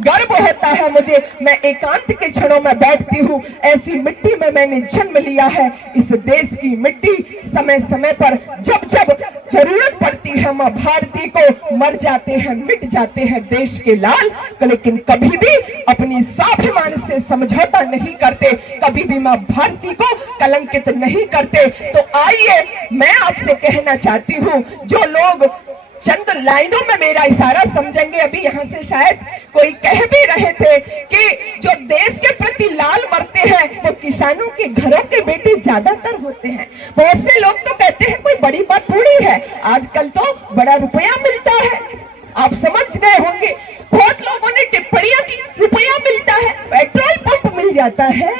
गर्व होता है मुझे। मैं एकांत के क्षणों में बैठती हूँ, ऐसी मिट्टी में मैंने जन्म लिया है। इस देश की मिट्टी समय समय पर जब जब जरूरत पड़ती है माँ भारती को, मर जाते हैं, मिट जाते हैं देश के लाल, लेकिन कभी भी अपनी स्वाभिमान से समझौता नहीं करते, कभी भी माँ भारती को कलंकित नहीं करते। तो आइए मैं आपसे कहना चाहती हूँ, जो लोग चंद लाइनों में मेरा इशारा समझेंगे, अभी यहाँ से शायद कोई कह भी रहे थे कि जो देश के प्रति लाल मरते हैं वो किसानों के घरों के बेटे ज्यादातर होते हैं। बहुत से लोग तो कहते हैं कोई बड़ी बात थोड़ी है, आजकल तो बड़ा रुपया मिलता है, आप समझ गए होंगे। बहुत लोगों ने टिप्पणियां की, रुपया मिलता है, पेट्रोल पंप मिल जाता है,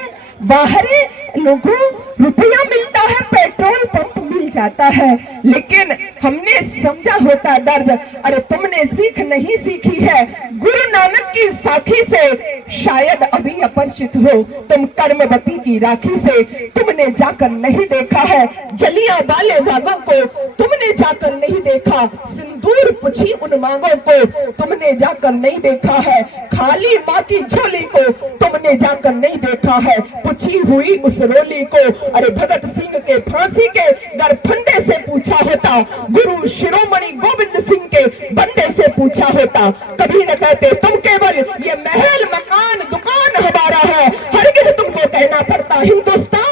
बाहरी लोगों रुपया मिलता है, पेट्रोल पंप मिल जाता है, लेकिन हमने समझा होता दर्द। अरे तुमने सीख नहीं सीखी है गुरु नानक की साखी से, शायद अभी अपरिचित हो तुम कर्मवती की राखी से। तुमने जाकर नहीं देखा है जलियांवाले बागों को, तुमने जाकर नहीं देखा सिंदूर पुछी उन मांगों को, तुमने जाकर नहीं देखा है खाली माँ की झोली को, तुमने जाकर नहीं देखा है पुछी हुई उस रोली को। अरे भगत सिंह के फांसी के दर फंदे से पूछा होता, गुरु शिरोमणि गोविंद सिंह के बंदे से पूछा होता, कभी न कहते तुम केवल ये महल मकान दुकान हमारा है, हरगिज तुमको कहना पड़ता हिंदुस्तान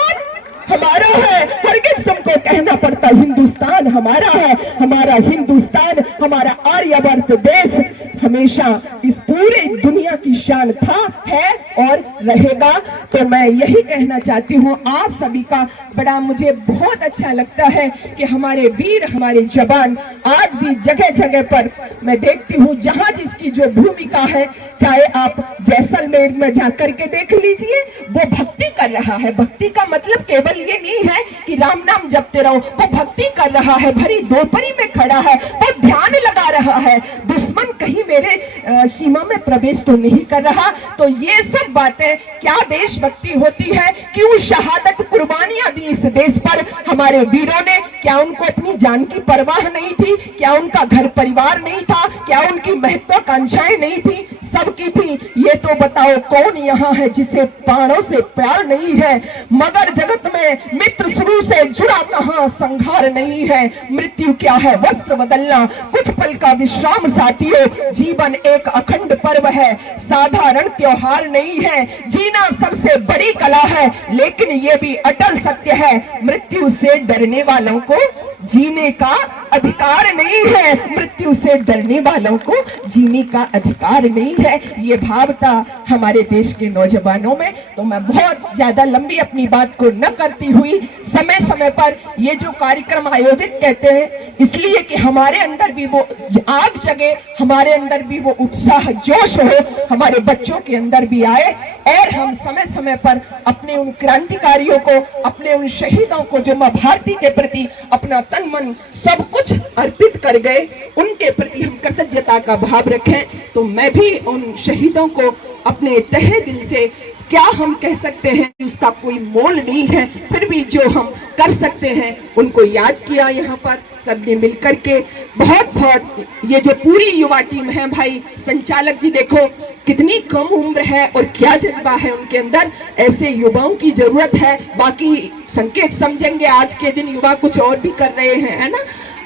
हमारा है, हरगिज तुमको कहना पड़ता हिंदुस्तान हमारा है। हमारा हिंदुस्तान, हमारा आर्यवर्त देश हमेशा इस पूरी दुनिया की शान था, है और रहेगा। तो मैं यही कहना चाहती हूँ आप सभी का, बड़ा मुझे बहुत अच्छा लगता है कि हमारे वीर, हमारे जवान आज भी जगह जगह पर मैं देखती हूँ, जहाँ जिसकी जो भूमिका है, चाहे आप जैसलमेर में जाकर के देख लीजिए, वो भक्ति कर रहा है। भक्ति का मतलब केवल ये नहीं है कि राम नाम जपते रहो, वो भक्ति कर रहा है, भरी दोपहरी में खड़ा है, वो ध्यान लगा रहा है, दुश्मन कहीं मेरे सीमा में प्रवेश तो नहीं कर रहा। तो ये सब बातें क्या देशभक्ति होती है, क्यों शहादत कुर्बानियां दी इस देश पर हमारे वीरों ने, क्या उनको अपनी जान की परवाह नहीं थी, क्या उनका घर परिवार नहीं था, क्या उनकी महत्वाकांक्षाएं नहीं थी, सबकी थी। ये तो बताओ कौन यहाँ है जिसे प्राणों से प्यार नहीं है, मगर जगत में मित्र शुरू से जुड़ा कहाँ संघार नहीं है। मृत्यु क्या है वस्त्र बदलना, कुछ पल का विश्राम साथियों, जीवन एक अखंड पर्व है, साधारण त्योहार नहीं है, जीना सबसे बड़ी कला है, लेकिन ये भी अटल सत्य है, मृत्यु से डरने वालों को जीने का अधिकार नहीं है, मृत्यु से डरने वालों को जीने का अधिकार नहीं है। ये भाव था हमारे देश के नौजवानों में। तो मैं बहुत ज्यादा लंबी अपनी बात को न करती हुई, समय समय पर ये जो कार्यक्रम आयोजित कहते हैं इसलिए कि हमारे अंदर भी वो आग जगे, हमारे अंदर भी वो उत्साह जोश हो, हमारे बच्चों के अंदर भी आए, और हम समय समय पर अपने उन क्रांतिकारियों को, अपने उन शहीदों को जो मां भारती के प्रति अपना तन मन सब कुछ अर्पित कर गए, उनके प्रति हम कृतज्ञता का भाव रखें। तो मैं भी उन शहीदों को अपने तहे दिल से, क्या हम कह सकते हैं, उसका कोई मोल नहीं है, फिर भी जो हम कर सकते हैं उनको याद किया यहाँ पर सबने मिलकर के। बहुत बहुत ये जो पूरी युवा टीम है भाई, संचालक जी देखो कितनी कम उम्र है और क्या जज्बा है उनके अंदर, ऐसे युवाओं की जरूरत है। बाकी संकेत समझेंगे, आज के दिन युवा कुछ और भी कर रहे हैं, है ना,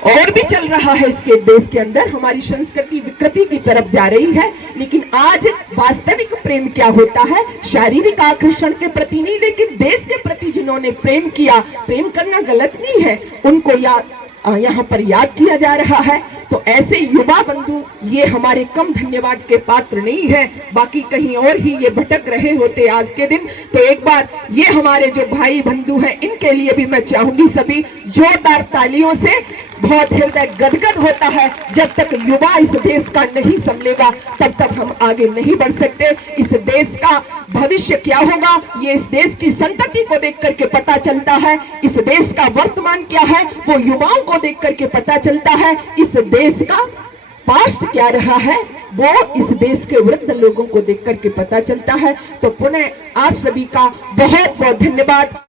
और भी चल रहा है इसके देश के अंदर, हमारी संस्कृति विकृति की तरफ जा रही है। लेकिन आज वास्तविक प्रेम क्या होता है, शारीरिक आकर्षण के प्रति नहीं, लेकिन देश के प्रति जिन्होंने प्रेम किया, प्रेम करना गलत नहीं है, उनको यहाँ पर याद किया जा रहा है। तो ऐसे युवा बंधु ये हमारे कम धन्यवाद के पात्र नहीं है, बाकी कहीं और ही ये भटक रहे होते आज के दिन। तो एक बार ये हमारे जो भाई बंधु हैं इनके लिए भी मैं चाहूंगी सभी जोरदार तालियों से, बहुत हृदय गदगद होता है। जब तक युवा इस देश का नहीं संभलेगा तब तक हम आगे नहीं बढ़ सकते। इस देश का भविष्य क्या होगा ये इस देश की संतति को देख करके पता चलता है, इस देश का वर्तमान क्या है वो युवाओं को देख करके पता चलता है, इस देश का पास्ट क्या रहा है वो इस देश के वृद्ध लोगों को देख करके पता चलता है। तो पुनः आप सभी का बहुत बहुत धन्यवाद।